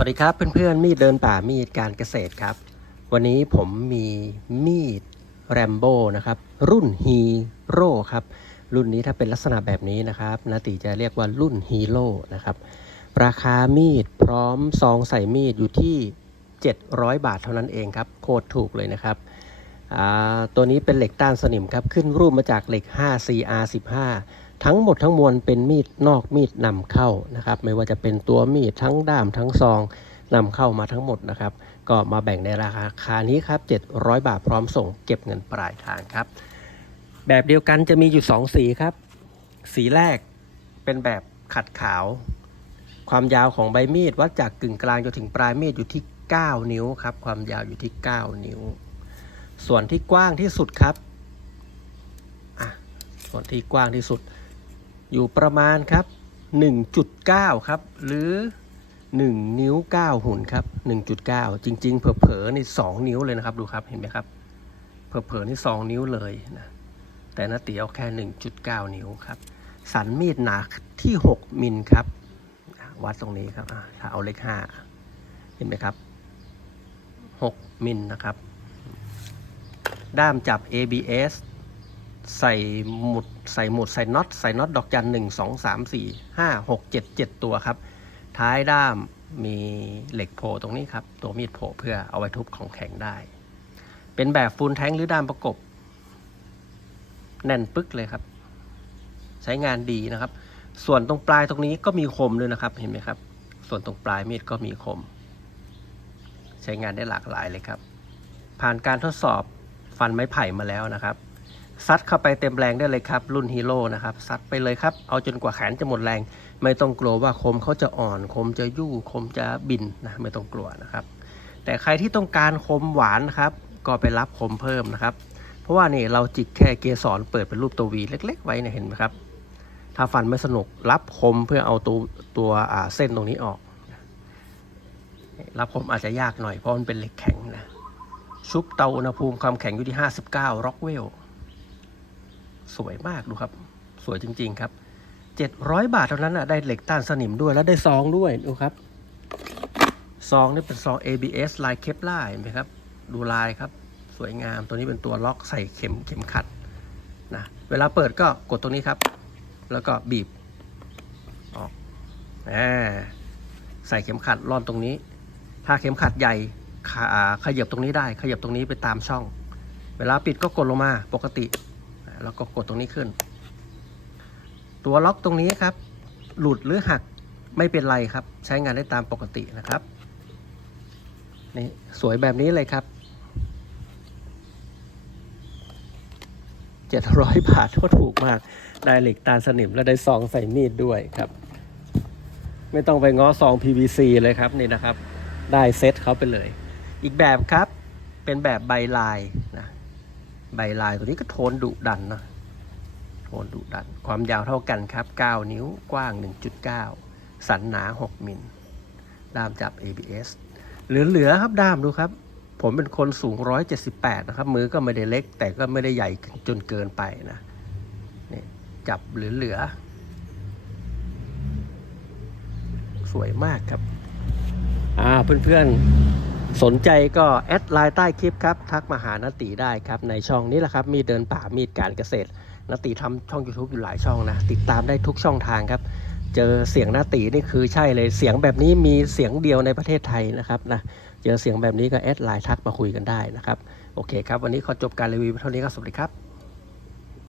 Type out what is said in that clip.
สวัสดีครับเพื่อนๆ มีดเดินป่ามีดการเกษตรครับ วันนี้ผมมีมีดแรมโบ้นะครับ รุ่นฮีโร่ครับ รุ่นนี้ถ้าเป็นลักษณะแบบนี้นะครับ นาติจะเรียกว่ารุ่นฮีโร่นะครับ ราคามีดพร้อมซองใส่มีดอยู่ที่ 700 บาทเท่านั้นเองครับ โคตรถูกเลยนะครับ ตัวนี้เป็นเหล็กต้านสนิมครับ ขึ้นรูปมาจากเหล็ก 5 CR15 ทั้งหมดทั้งมวลเป็นมีดนอกมีดนำเข้านะครับ ไม่ว่าจะเป็นตัวมีดทั้งด้ามทั้งซองนำเข้ามาทั้งหมดนะครับ ก็มาแบ่งในราคานี้ครับ 700 บาทพร้อมส่งเก็บเงินปลายทางครับ แบบเดียวกันจะมีอยู่ 2 สีครับ สีแรกเป็นแบบขัดขาว ความยาวของใบมีดวัดจากกึ่งกลางจนถึงปลายมีดอยู่ที่ 9 นิ้วครับ ความยาวอยู่ที่ 9 นิ้ว ส่วนที่กว้างที่สุดครับอะส่วนที่กว้างที่สุด อยู่ประมาณครับ 1.9 ครับ หรือ 1 นิ้ว 9 หุ่นครับ 1.9 จริง ๆ เผลอๆนี่2นิ้วเลยนะครับดูครับเห็นไหมครับ เผลอๆนี่2นิ้วเลยนะแต่นาตีเอาแค่ 1.9 นิ้วครับ สันมีดหนาที่ 6 มิลครับ วัดตรงนี้ครับถ้าเอาเลข5เห็นไหมครับ 6 มิลนะครับ ด้ามจับ ABS ใส่หมุด ใส่หมุดใส่น็อตใส่น็อตดอกจันหนึ่งสองสามสี่ห้าหกเจ็ดเจ็ดตัวครับ ท้ายด้ามมีเหล็กโผล่ตรงนี้ครับ ตัวมีดโผล่เพื่อเอาไว้ทุบของแข็งได้ เป็นแบบฟูลแท้งหรือด้ามประกบ แน่นปึ๊กเลยครับ ใช้งานดีนะครับ ส่วนตรงปลายตรงนี้ก็มีคมด้วยนะครับ เห็นไหมครับ ส่วนตรงปลายมีดก็มีคม ใช้งานได้หลากหลายเลยครับ ผ่านการทดสอบฟันไม้ไผ่มาแล้วนะครับ ซัดเข้าไปเต็มแรงได้เลยครับ รุ่นฮีโร่นะครับซัดไปเลยครับ เอาจนกว่าแขนจะหมดแรง ไม่ต้องกลัวว่าคมเขาจะอ่อน คมจะยู่คมจะบินนะไม่ต้องกลัวนะครับ แต่ใครที่ต้องการคมหวานครับ ก็ไปรับคมเพิ่มนะครับ เพราะว่านี่เราจิกแค่เกสรเปิดเป็นรูปตัววีเล็ก ๆ ไว้เนี่ยเห็นไหมครับ ถ้าฟันไม่สนุกรับคมเพื่อเอาตัวตัวเส้นตรงนี้ออก รับคมอาจจะยากหน่อยเพราะมันเป็นเหล็กแข็งนะชุบเตาอุณหภูมิความแข็งอยู่ที่ 59ร็อกเวล สวยมากดูครับ สวยจริง ๆ ครับ 700 บาทเท่านั้นอะได้เหล็กต้านสนิมด้วยแล้วได้ซองด้วยดูครับ ซองนี่เป็นซอง ABS ลายเคปล่าเห็นไหมครับ ดูลายครับ สวยงามตัวนี้เป็นตัวล็อกใส่เข็มเข็มขัดนะเวลาเปิดก็กดตรงนี้ครับ แล้วก็บีบออกอใส่เข็มขัดร่อนตรงนี้ ถ้าเข็มขัดใหญ่ขขยับตรงนี้ได้ ขยับตรงนี้ไปตามช่อง เวลาปิดก็กดลงมาปกติ แล้วก็กดตรงนี้ขึ้น ตัวล็อกตรงนี้ครับ หลุดหรือหักไม่เป็นไรครับ ใช้งานได้ตามปกตินะครับนี่สวยแบบนี้เลยครับเจ็ดร้อยบาทก็ถูกมาก ได้เหล็กตาลสนิมและได้ซองใส่มีดด้วยครับ ไม่ต้องไปง้อซอง PVC เลยครับนี่นะครับ ได้เซตเขาไปเลย อีกแบบครับเป็นแบบใบลาย ใบลายตัวนี้ก็โทนดุดันนะโทนดุดัน ความยาวเท่ากันครับ 9 นิ้วกว้าง 1.9 สันหนา 6 มิลด้ามจับ ABS เหลือๆครับด้ามดูครับ ผมเป็นคนสูง 178 นะครับ มือก็ไม่ได้เล็ก แต่ก็ไม่ได้ใหญ่จนเกินไปนะนี่จับเหลือๆสวยมากครับ อ่าเพื่อนๆ สนใจก็แอดไลน์ใต้คลิปครับ ทักมาหานาตีได้ครับในช่องนี้แหละครับ มีเดินป่ามีดการเกษตรนาตีทำช่อง YouTube อยู่หลายช่องนะ ติดตามได้ทุกช่องทางครับ เจอเสียงนาตีนี่คือใช่เลยเสียงแบบนี้มีเสียงเดียวในประเทศไทยนะครับนะเจอเสียงแบบนี้ก็แอดไลน์ทักมาคุยกันได้นะครับ โอเคครับ วันนี้ขอจบการรีวิวเท่านี้ก็สวัสดีครับ